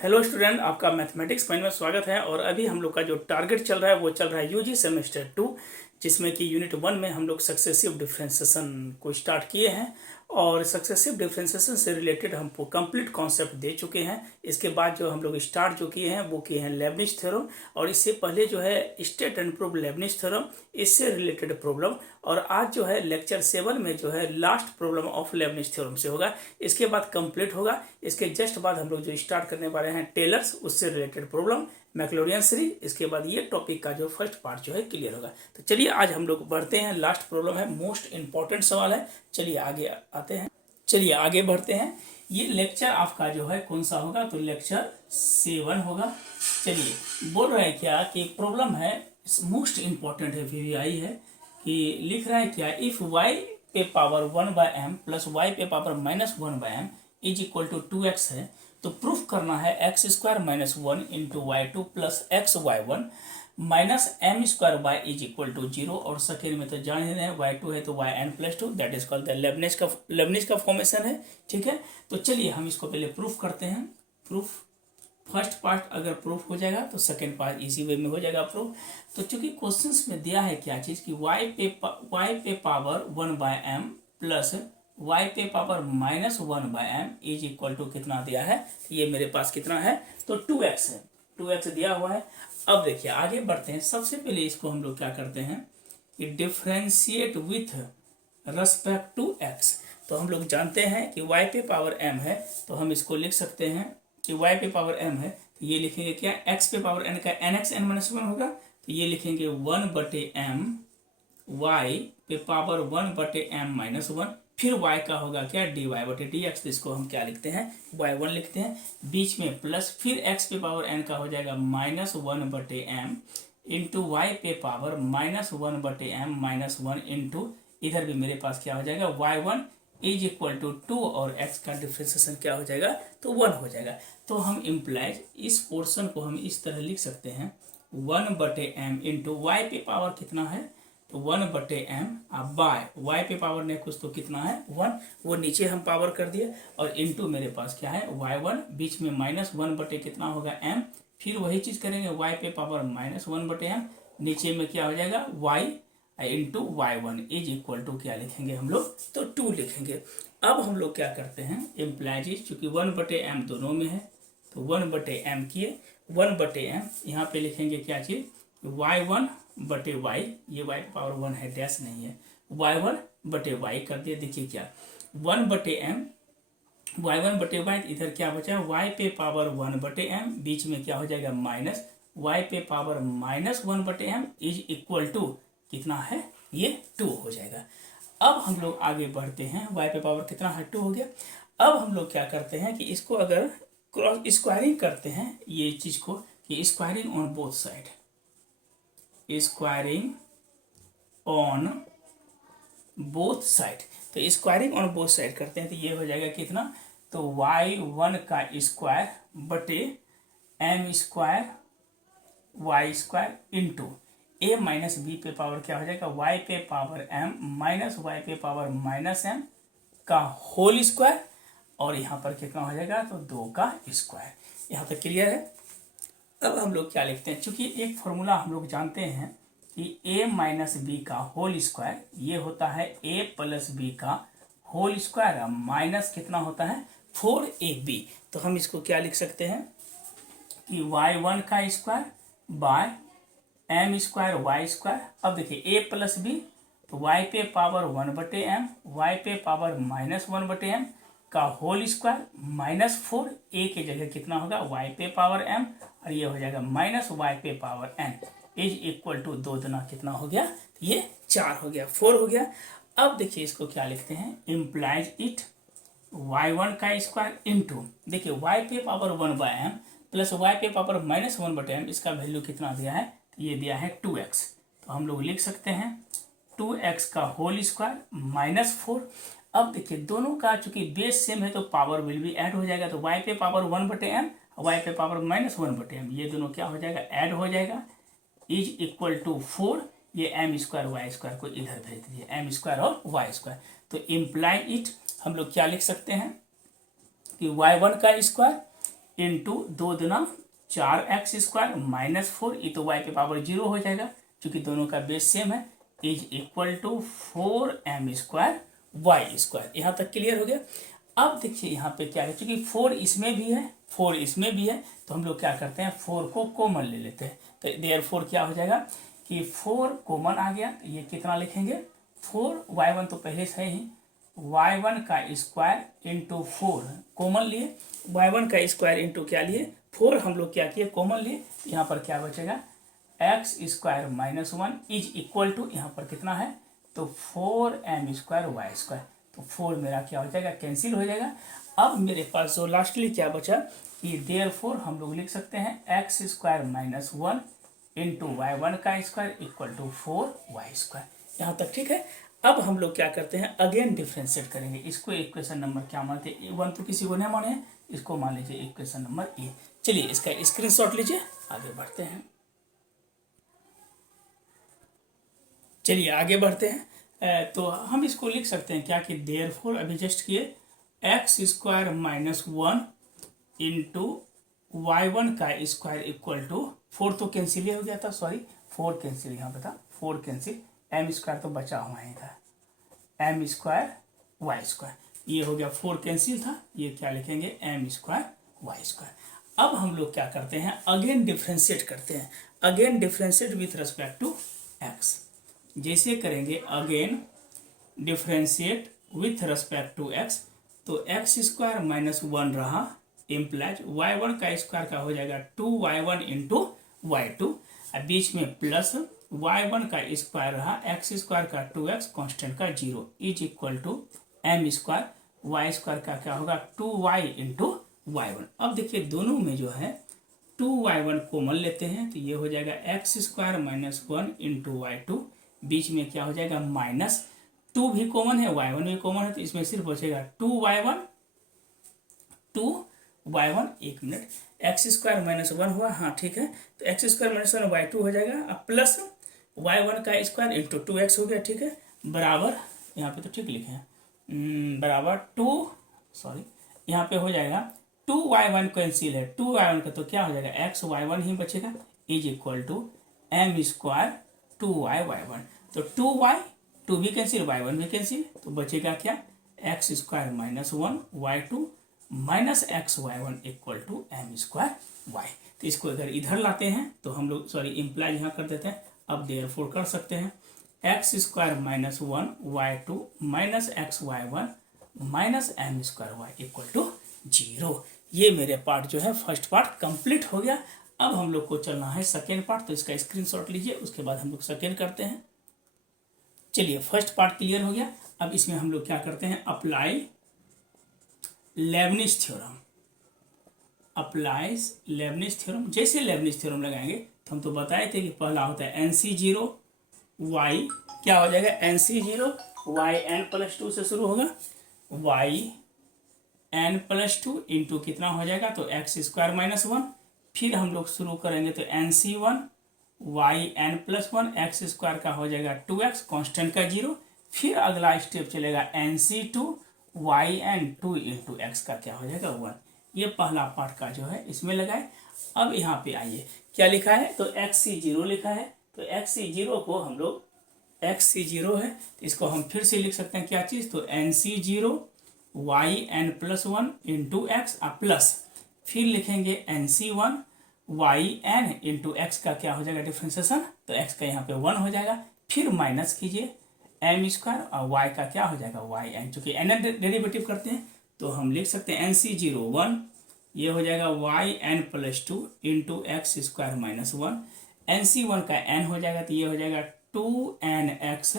Hello student, आपका mathematics point में स्वागत है। और अभी हम लोग का जो टारगेट चल रहा है वो चल रहा है यूजी सेमेस्टर 2, जिसमें कि यूनिट 1 में हम लोग सक्सेसिव डिफरेंशिएशन को स्टार्ट किए हैं और सक्सेसिव डिफरेंशिएशन से रिलेटेड हमको कंप्लीट कॉन्सेप्ट दे चुके हैं। इसके बाद जो हम लोग स्टार्ट जो किए हैं वो किए हैं लेबनिज थ्योरम, और इससे पहले जो है state and prove Lebanese theorem, इससे रिलेटेड प्रॉब्लम। और आज जो है लेक्चर 7 में जो है last problem of Lebanese theorem से होगा। इसके बाद कंप्लीट होगा। इसके जस्ट बाद हम लोग जो स्टार्ट करने वाले हैं टेलर्स, उससे रिलेटेड प्रॉब्लम, मैक्लोरियन सीरीज। इसके बाद ये टॉपिक का जो फर्स्ट पार्ट जो है क्लियर होगा। तो चलिए आज हम लोग बढ़ते हैं। लास्ट प्रॉब्लम है, मोस्ट इंपॉर्टेंट सवाल है। चलिए आगे आते हैं, चलिए आगे बढ़ते हैं। ये लेक्चर आपका जो है कौन सा होगा, तो लेक्चर 7 होगा। चलिए बोल रहे हैं क्या कि प्रॉब्लम है, मोस्ट इंपॉर्टेंट है, वीवीआई है, कि लिख रहा है क्या, इफ y पे पावर 1/m प्लस y पे power -1/m is equal to 2x है, तो प्रूफ करना है x² minus 1 into y2 plus xy1 minus m² y is equal to 0। और सेकेंड में तो जान ही रहे हैं y2 है तो yn plus 2, that is called the Lebanese का फॉर्मेशन है। ठीक है, तो चलिए हम इसको पहले प्रूफ करते हैं। प्रूफ फर्स्ट पार्ट अगर प्रूफ हो जाएगा तो सेकेंड पार्ट इसी वे में हो जाएगा प्रूफ। तो चूंकि क्वेश्चंस में दिया है क्या चीज कि y पे पावर 1/m प्लस y पे power -1/m is equal to कितना दिया है, ये मेरे पास कितना है, तो 2x है, 2x दिया हुआ है। अब देखिए आगे बढ़ते हैं। सबसे पहले इसको हम लोग क्या करते हैं कि differentiate with respect to x। तो हम लोग जानते हैं कि y पे पावर m है, तो हम इसको लिख सकते हैं कि y पे पावर m है, तो ये लिखेंगे क्या, x पे पावर n का nx n-1 होगा, तो ये लिखेंगे 1/m y पे पावर 1/m-1, फिर y का होगा क्या, dy/dx। तो इसको हम क्या लिखते हैं, y1 लिखते हैं, बीच में प्लस, फिर x पे पावर n का हो जाएगा -1/m इंटू y पे पावर -1/m-1 इंटू, इधर भी मेरे पास क्या हो जाएगा, y1 इज इक्वल टू 2, और x का डिफ्रेंशिएशन क्या हो जाएगा, तो 1 हो जाएगा। तो हम इम्प्लाइज इस पोर्शन को हम इस तरह लिख सकते हैं 1/m इंटू y पे पावर कितना है, तो 1/m बाय y पे पावर ने कुछ तो कितना है 1, वो नीचे हम पावर कर दिए, और इंटू मेरे पास क्या है y1, बीच में -1 कितना होगा m, फिर वही चीज करेंगे y पे पावर -1/m, नीचे में क्या हो जाएगा y into y1 is equal to क्या लिखेंगे हम लोग, तो 2 लिखेंगे। अब हम लोग क्या करते हैं, इम्प्लाइज चूंकि 1/m दोनों में है, तो 1/m किए, 1/m यहाँ पे लिखेंगे क्या चीज, y1/y, ये y पावर 1 है, डैश नहीं है, y1/y कर दिए। देखिए क्या 1/m y1/y, इधर क्या बचा, y पे पावर 1/m, बीच में क्या हो जाएगा माइनस, y पे power -1/m is equal to कितना है, ये 2 हो जाएगा। अब हम लोग आगे बढ़ते हैं, y पे पावर कितना है, 2 हो गया। अब हम लोग क्या करते हैं कि इसको अगर क्रॉस स्क्वायरिंग करते हैं, ये चीज को कि squaring on both side, squaring on both side, तो स्क्वायरिंग ऑन बोथ साइड करते हैं, तो ये हो जाएगा कितना, तो y1 का स्क्वायर बटे m² y² into a minus B पे पावर क्या हो जाएगा, y पे पावर m माइनस y पे पावर -m का होल स्क्वायर, और यहाँ पर कितना हो जाएगा, तो 2 का स्क्वायर। यहाँ तक क्लियर है। अब हम लोग क्या लिखते हैं, चूंकि एक फॉर्मूला हम लोग जानते हैं कि a माइनस बी का होल स्क्वायर, ये होता है a प्लस बी का होल स्क्वायर, माइनस कितना होता है 4ab। तो हम इसको क्या लिख सकते हैं कि y1 का स्क्वायर बाय m² y²। अब देखिए a प्लस बी, तो y पे पावर 1/m, y पे पावर -1/m का होल स्क्वायर -4, a की जगह कितना होगा y पे पावर m, और ये हो जाएगा -y पे power n is equal to 2 दुना कितना हो गया, ये 4 हो गया, 4 हो गया। अब देखिए इसको क्या लिखते हैं, इम्प्लाइज इट y1 का स्क्वायर इंटू, देखिए y पे पावर 1/m प्लस y पे पावर -1/m, इसका वैल्यू कितना दिया है, ये दिया है 2x। तो हम लोग लिख सकते हैं 2x का होल स्क्वायर -4। अब देखिए दोनों का चूंकि बेस सेम है तो पावर विल भी ऐड हो जाएगा, तो y पे पावर 1/m, y पे पावर -1/m, ये दोनों क्या हो जाएगा, ऐड हो जाएगा, इज इक्वल टू 4, ये m² y² को इधर भेज दीजिए, m² और y²। तो इम्प्लाई इट हम लोग क्या लिख सकते हैं कि y1 का स्क्वायर इंटू 2×4 x² माइनस 4, ये तो y के पावर 0 हो जाएगा क्योंकि दोनों का बेस सेम है, is equal to 4m² y²। यहाँ तक क्लियर हो गया। अब देखिए यहाँ पे क्या है, क्योंकि 4 इसमें भी है 4 इसमें भी है, तो हम लोग क्या करते हैं 4 को कॉमन ले लेते हैं। तो देयरफॉर क्या हो जाएगा कि 4 कॉमन आ गया, तो ये कितना लिखेंगे 4y1 तो पहले से ही, y1 का स्क्वायर इंटू 4 कॉमन लिए, y1 का स्क्वायर इंटू क्या लिए 4, हम लोग क्या किए कॉमन लिए, तो यहाँ पर क्या बचेगा x² minus 1 is equal to, यहाँ पर कितना है तो 4m² y²। तो 4 मेरा क्या हो जाएगा कैंसिल हो जाएगा। अब मेरे पास जो लास्टली क्या बचा कि देयरफॉर हम लोग लिख सकते हैं x² माइनस 1 इंटू y1 का स्क्वायर इक्वल टू 4y²। यहाँ तक ठीक है। अब हम लोग क्या करते हैं अगेन डिफ्रेंशिएट करेंगे, इसको इक्वेशन नंबर क्या मानते हैं 1 तो किसी को नहीं माने, इसको मान लीजिए इक्वेशन नंबर ए। चलिए इसका स्क्रीनशॉट लीजिए, आगे बढ़ते हैं। चलिए आगे बढ़ते हैं। तो हम इसको लिख सकते हैं क्या कि देयरफॉर अभी जस्ट किए x² माइनस 1 इंटू y1 का स्क्वायर इक्वल टू 4 तो कैंसिल ही हो गया था, सॉरी 4 कैंसिल, यहाँ पे था 4 कैंसिल, m² तो बचा हुआ ही था m² y², ये हो गया 4 कैंसिल था, ये क्या लिखेंगे m² y²। अब हम लोग क्या करते हैं अगेन डिफ्रेंशिएट करते हैं, again differentiate with respect to x। जैसे करेंगे again differentiate with respect to x, तो x² माइनस 1 रहा इम्प्लाइज y1 का स्क्वायर का हो जाएगा 2y1 इंटू y2, बीच में प्लस y1 का स्क्वायर रहा x² का 2x कांस्टेंट का 0 is equal to m² y² का क्या होगा 2y इंटू y1। अब देखिए दोनों में जो है 2y1 कॉमन लेते हैं, तो ये हो जाएगा x² माइनस 1 इंटू y2, बीच में क्या हो जाएगा माइनस 2 भी कॉमन है y1 भी कॉमन है, तो इसमें सिर्फ बचेगा 2y1 एक मिनट, x² माइनस 1 हुआ, हाँ ठीक है, तो x² माइनस 1 y2 हो जाएगा, अब प्लस y1 का स्क्वायर इंटू 2x हो गया, ठीक है, बराबर, यहाँ पे तो ठीक लिखे हैं बराबर 2, सॉरी यहाँ पे हो जाएगा 2y1 कैंसिल है, 2y1 का तो क्या हो जाएगा xy1 ही बचेगा is equal to m² 2y1, तो 2 भी कैंसिल y1 भी कैंसिल, तो बचेगा क्या x² minus 1 y2 minus xy1 equal to m² y। तो इसको अगर इधर लाते हैं तो हम लोग सॉरी इम्प्लाई यहाँ कर देते हैं, अब देयरफॉर कर सकते हैं x² minus 1 y2 minus xy1 minus m² y equal to 0। ये मेरे पार्ट जो है फर्स्ट पार्ट कंप्लीट हो गया। अब हम लोग को चलना है सेकेंड पार्ट, तो इसका स्क्रीनशॉट लीजिए, उसके बाद हम लोग सेकेंड करते हैं। चलिए फर्स्ट पार्ट क्लियर हो गया। अब इसमें हम लोग क्या करते हैं apply Lebanese theorem, applies Lebanese theorem. जैसे लेबनिज थ्योरम लगाएंगे तो हम तो बताए थे कि पहला होता है NC0 y, क्या हो जाएगा NC0 yn+2 से शुरू होगा, yn+2 इंटू कितना हो जाएगा तो x² माइनस 1, फिर हम लोग शुरू करेंगे तो NC1 yn+1 x² का हो जाएगा 2x कांस्टेंट का 0, फिर अगला स्टेप चलेगा NC2 yn2 इंटू x का क्या हो जाएगा 1। ये पहला पार्ट का जो है इसमें लगाए। अब यहाँ पे आइए क्या लिखा है तो xc0 लिखा है, तो xc0 को हम लोग xc0 है तो इसको हम फिर से लिख सकते हैं क्या चीज़ तो NC0 yn+1 into x plus फिर लिखेंगे NC1 yn इंटू x का क्या हो जाएगा डिफ्रेंसिएशन, तो x का यहाँ पे 1 हो जाएगा, फिर माइनस कीजिए m² और y का क्या हो जाएगा yn, चूंकि n डेरिवेटिव करते हैं तो हम लिख सकते हैं NC0 1, ये हो जाएगा yn+2 into x² minus 1, NC1 का n हो जाएगा तो ये हो जाएगा 2nx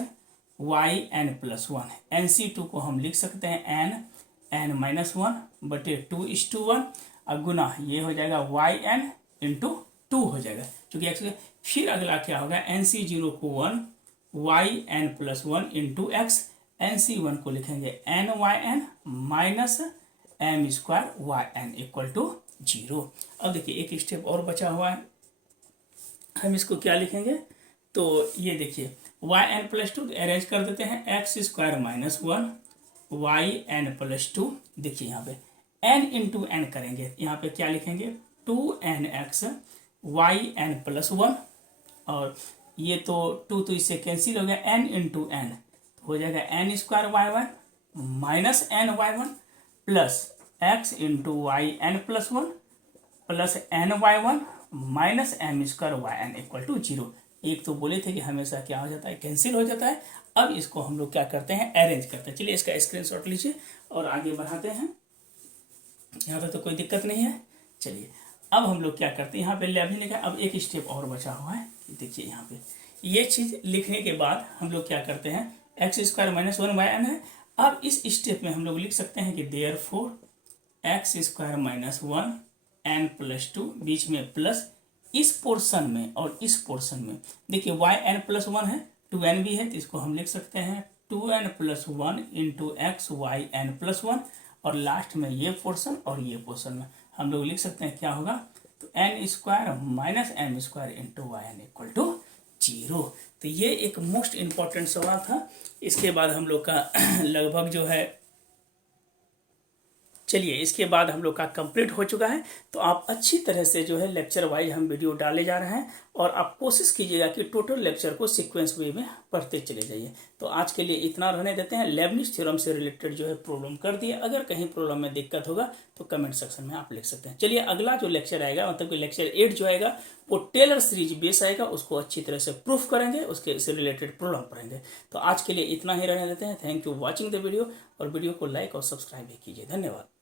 yn+1, NC2 को हम लिख सकते हैं n-1 बटे 2:1 और गुना ये हो जाएगा yn इंटू 2 हो जाएगा क्योंकि x, फिर अगला क्या होगा NC0 को 1 yn+1 इंटू x, NC1 को लिखेंगे nyn minus m² yn equal to 0। अब देखिए एक स्टेप और बचा हुआ है, हम इसको क्या लिखेंगे तो ये देखिए yn+2 अरेंज कर देते हैं x² माइनस 1 yn+2, देखिए यहाँ पे एन इंटू एन करेंगे, यहाँ पे क्या लिखेंगे 2nx yn+1, और ये तो 2 तो इससे कैंसिल हो गया, n इंटू एन हो जाएगा n² y1 minus N y1 plus x into yn+1 plus ny1 minus m² yn equal to 0। एक तो बोले थे कि हमेशा क्या हो जाता है, कैंसिल हो जाता है। अब इसको हम लोग क्या करते हैं, अरेंज करते हैं। चलिए इसका स्क्रीनशॉट लीजिए और आगे बढ़ाते हैं। यहाँ तक तो कोई दिक्कत नहीं है। चलिए अब हम लोग क्या करते हैं, यहाँ पे लैब लिखा है, अब एक स्टेप और बचा हुआ है। देखिए यहाँ पे ये चीज़ लिखने के बाद हम लोग क्या करते हैं, x² - 1 yn है। अब इस स्टेप में हम लोग लिख सकते हैं कि देयरफॉर x² - 1 n+2, बीच में प्लस, इस पोर्शन में और इस पोर्शन में देखिए yn+1 है, 2n भी है, तो इसको हम लिख सकते हैं 2n+1 इंटू x yn+1, और लास्ट में ये पोर्शन और ये पोर्शन में हम लोग लिख सकते हैं क्या होगा, तो n² minus m² into yn equal to 0। तो ये एक मोस्ट इम्पॉर्टेंट सवाल था। इसके बाद हम लोग का लगभग जो है, चलिए इसके बाद हम लोग का कंप्लीट हो चुका है। तो आप अच्छी तरह से जो है लेक्चर वाइज हम वीडियो डाले जा रहे हैं, और आप कोशिश कीजिएगा कि टोटल लेक्चर को सीक्वेंस वे में पढ़ते चले जाइए। तो आज के लिए इतना रहने देते हैं। लेबनिज थ्योरम से रिलेटेड जो है प्रॉब्लम कर दिए, अगर कहीं प्रॉब्लम में दिक्कत होगा तो कमेंट सेक्शन में आप लिख सकते हैं। चलिए अगला जो लेक्चर आएगा, मतलब कि लेक्चर 8 जो आएगा, वो टेलर सीरीज बेस आएगा, उसको अच्छी तरह से प्रूफ करेंगे, उसके से रिलेटेड प्रॉब्लम पढ़ेंगे। तो आज के लिए इतना ही रहने देते हैं। Thank you watching the video, और वीडियो को लाइक और सब्सक्राइब भी कीजिए। धन्यवाद।